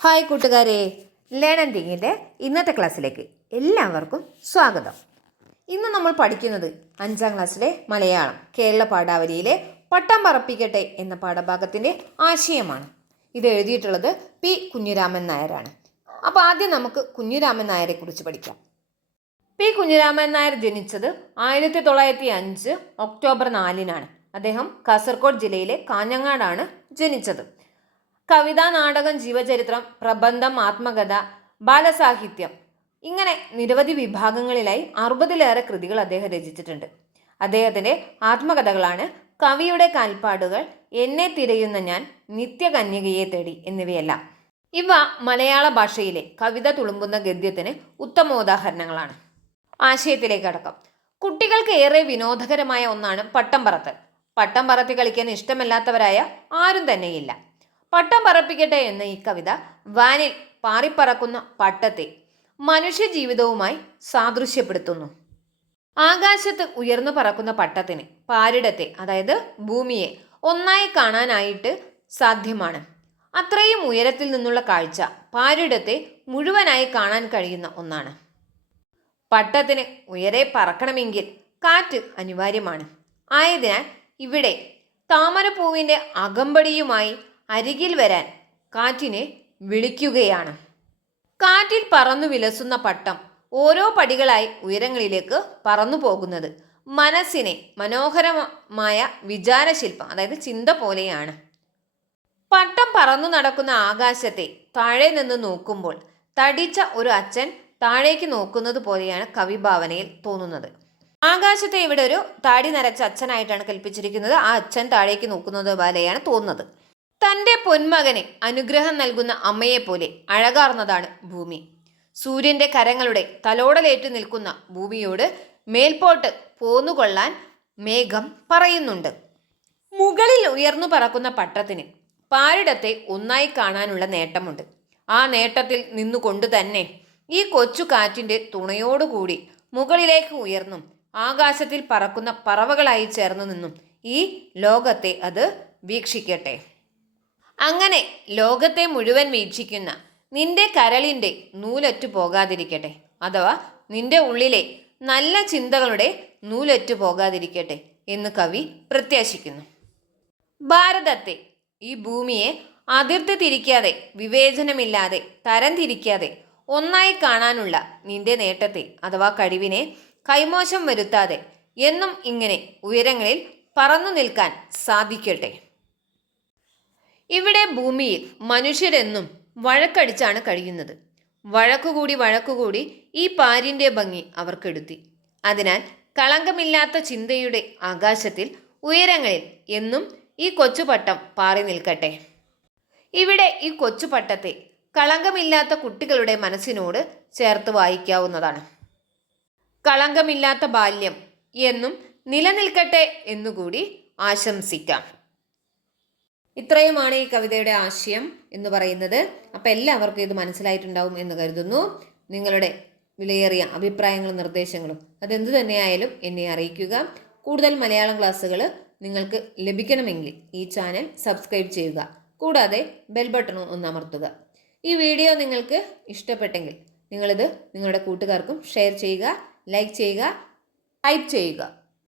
Hi കൂട്ടുകാരെ. Learn and ഇന്നത്തെ ക്ലാസ്സിലേക്ക് എല്ലാവർക്കും സ്വാഗതം. ഇന്ന് നമ്മൾ പഠിക്കുന്നത് അഞ്ചാം ക്ലാസ്സിലെ മലയാളം കേരള പാഠാവലിയിലെ പട്ടം പറപ്പിക്കട്ടെ എന്ന പാഠഭാഗത്തിന്റെ ആശയമാണ്. ഇത് എഴുതിയിട്ടുള്ളത് പി കുഞ്ഞുരാമൻ നായരാണ്. അപ്പോൾ ആദ്യം നമുക്ക് കുഞ്ഞുരാമൻ നായരെ കുറിച്ച് പഠിക്കാം. പി കുഞ്ഞുരാമൻ നായർ ജനിച്ചത് ആയിരത്തി തൊള്ളായിരത്തി അഞ്ച് ഒക്ടോബർ നാലിനാണ്. അദ്ദേഹം കാസർഗോഡ് ജില്ലയിലെ കാഞ്ഞങ്ങാടാണ് ജനിച്ചത്. കവിത നാടകം ജീവചരിത്രം പ്രബന്ധം ആത്മകഥ ബാലസാഹിത്യം ഇങ്ങനെ നിരവധി വിഭാഗങ്ങളിലായി അറുപതിലേറെ കൃതികൾ അദ്ദേഹം രചിച്ചിട്ടുണ്ട്. അദ്ദേഹത്തിന്റെ ആത്മകഥകളാണ് കവിയുടെ കാൽപ്പാടുകൾ എന്നെ തിരയുന്ന ഞാൻ നിത്യകന്യകയെ തേടി എന്നിവയെല്ലാം. ഇവ മലയാള ഭാഷയിലെ കവിത തുളുമ്പുന്ന ഗദ്യത്തിന് ഉത്തമോദാഹരണങ്ങളാണ്. ആശയത്തിലേക്ക് അടക്കം കുട്ടികൾക്ക് ഏറെ വിനോദകരമായ ഒന്നാണ് പട്ടം പറത്തൽ. പട്ടം പറത്തി കളിക്കാൻ ഇഷ്ടമല്ലാത്തവരായ ആരും തന്നെയില്ല. പട്ടം പറപ്പിക്കട്ടെ എന്ന ഈ കവിത വാനിൽ പാറിപ്പറക്കുന്ന പട്ടത്തെ മനുഷ്യ ജീവിതവുമായി സാദൃശ്യപ്പെടുത്തുന്നു. ആകാശത്ത് ഉയർന്നു പറക്കുന്ന പട്ടത്തിന് പാരിടത്തെ അതായത് ഭൂമിയെ ഒന്നായി കാണാനായിട്ട് സാധ്യമാണ്. അത്രയും ഉയരത്തിൽ നിന്നുള്ള കാഴ്ച പാരിടത്തെ മുഴുവനായി കാണാൻ കഴിയുന്ന ഒന്നാണ്. പട്ടത്തിന് ഉയരെ പറക്കണമെങ്കിൽ കാറ്റ് അനിവാര്യമാണ്. ആയതിനാൽ ഇവിടെ താമരപ്പൂവിന്റെ അകമ്പടിയുമായി അരികിൽ വരാൻ കാറ്റിനെ വിളിക്കുകയാണ്. കാറ്റിൽ പറന്നു വിലസുന്ന പട്ടം ഓരോ പടികളായി ഉയരങ്ങളിലേക്ക് പറന്നു പോകുന്നത്. മനസ്സിനെ മനോഹരമായ വിചാരശില്പം അതായത് ചിന്ത പോലെയാണ്. പട്ടം പറന്നു നടക്കുന്ന ആകാശത്തെ താഴെ നിന്ന് നോക്കുമ്പോൾ തടിച്ച ഒരു അച്ഛൻ താഴേക്ക് നോക്കുന്നത് പോലെയാണ് കവിഭാവനയിൽ തോന്നുന്നത്. ആകാശത്തെ ഇവിടെ ഒരു താടി നരച്ച അച്ഛനായിട്ടാണ് കൽപ്പിച്ചിരിക്കുന്നത്. ആ അച്ഛൻ താഴേക്ക് നോക്കുന്നത് പോലെയാണ് തോന്നുന്നത്. തന്റെ പൊന്മകന് അനുഗ്രഹം നൽകുന്ന അമ്മയെപ്പോലെ അഴകാർന്നതാണ് ഭൂമി. സൂര്യന്റെ കരങ്ങളുടെ തലോടലേറ്റു നിൽക്കുന്ന ഭൂമിയോട് മേൽപോട്ട് പോന്നുകൊള്ളാൻ മേഘം പറയുന്നുണ്ട്. മുകളിൽ ഉയർന്നു പറക്കുന്ന പട്ടത്തിന് പാരിടത്തെ ഒന്നായി കാണാനുള്ള നേട്ടമുണ്ട്. ആ നേട്ടത്തിൽ നിന്നുകൊണ്ട് തന്നെ ഈ കൊച്ചു കാറ്റിന്റെ തുണയോടുകൂടി മുകളിലേക്ക് ഉയർന്നും ആകാശത്തിൽ പറക്കുന്ന പറവകളായി ചേർന്ന് നിന്നും ഈ ലോകത്തെ അത് വീക്ഷിക്കട്ടെ. അങ്ങനെ ലോകത്തെ മുഴുവൻ വീക്ഷിക്കുന്ന നിന്റെ കരളിന്റെ നൂലറ്റു പോകാതിരിക്കട്ടെ. അഥവാ നിന്റെ ഉള്ളിലെ നല്ല ചിന്തകളുടെ നൂലറ്റു പോകാതിരിക്കട്ടെ എന്ന് കവി പ്രത്യാശിക്കുന്നു. ഭാരതത്തെ ഈ ഭൂമിയെ അതിർത്തി തിരിക്കാതെ വിവേചനമില്ലാതെ തരം തിരിക്കാതെ ഒന്നായി കാണാനുള്ള നിന്റെ നേട്ടത്തെ അഥവാ കഴിവിനെ കൈമോശം വരുത്താതെ എന്നും ഇങ്ങനെ ഉയരങ്ങളിൽ പറന്നു നിൽക്കാൻ സാധിക്കട്ടെ. ഇവിടെ ഭൂമിയിൽ മനുഷ്യരെന്നും വഴക്കടിച്ചാണ് കഴിയുന്നത്. വഴക്കുകൂടി വഴക്കുകൂടി ഈ പാരിന്റെ ഭംഗി അവർക്കെടുത്തി. അതിനാൽ കളങ്കമില്ലാത്ത ചിന്തയുടെ ആകാശത്തിൽ ഉയരങ്ങളിൽ എന്നും ഈ കൊച്ചുപട്ടം പാറി നിൽക്കട്ടെ. ഇവിടെ ഈ കൊച്ചുപട്ടത്തെ കളങ്കമില്ലാത്ത കുട്ടികളുടെ മനസ്സിനോട് ചേർത്ത് വായിക്കാവുന്നതാണ്. കളങ്കമില്ലാത്ത ബാല്യം എന്നും നിലനിൽക്കട്ടെ എന്നുകൂടി ആശംസിക്കാം. ഇത്രയുമാണ് ഈ കവിതയുടെ ആശയം എന്ന് പറയുന്നത്. അപ്പം എല്ലാവർക്കും ഇത് മനസ്സിലായിട്ടുണ്ടാവും എന്ന് കരുതുന്നു. നിങ്ങളുടെ വിലയേറിയ അഭിപ്രായങ്ങളും നിർദ്ദേശങ്ങളും അതെന്തു തന്നെയായാലും എന്നെ അറിയിക്കുക. കൂടുതൽ മലയാളം ക്ലാസ്സുകൾ നിങ്ങൾക്ക് ലഭിക്കണമെങ്കിൽ ഈ ചാനൽ സബ്സ്ക്രൈബ് ചെയ്യുക. കൂടാതെ ബെൽ ബട്ടണും ഒന്ന് അമർത്തുക. ഈ വീഡിയോ നിങ്ങൾക്ക് ഇഷ്ടപ്പെട്ടെങ്കിൽ നിങ്ങളിത് നിങ്ങളുടെ കൂട്ടുകാർക്കും ഷെയർ ചെയ്യുക ലൈക്ക് ചെയ്യുക ടൈപ്പ് ചെയ്യുക.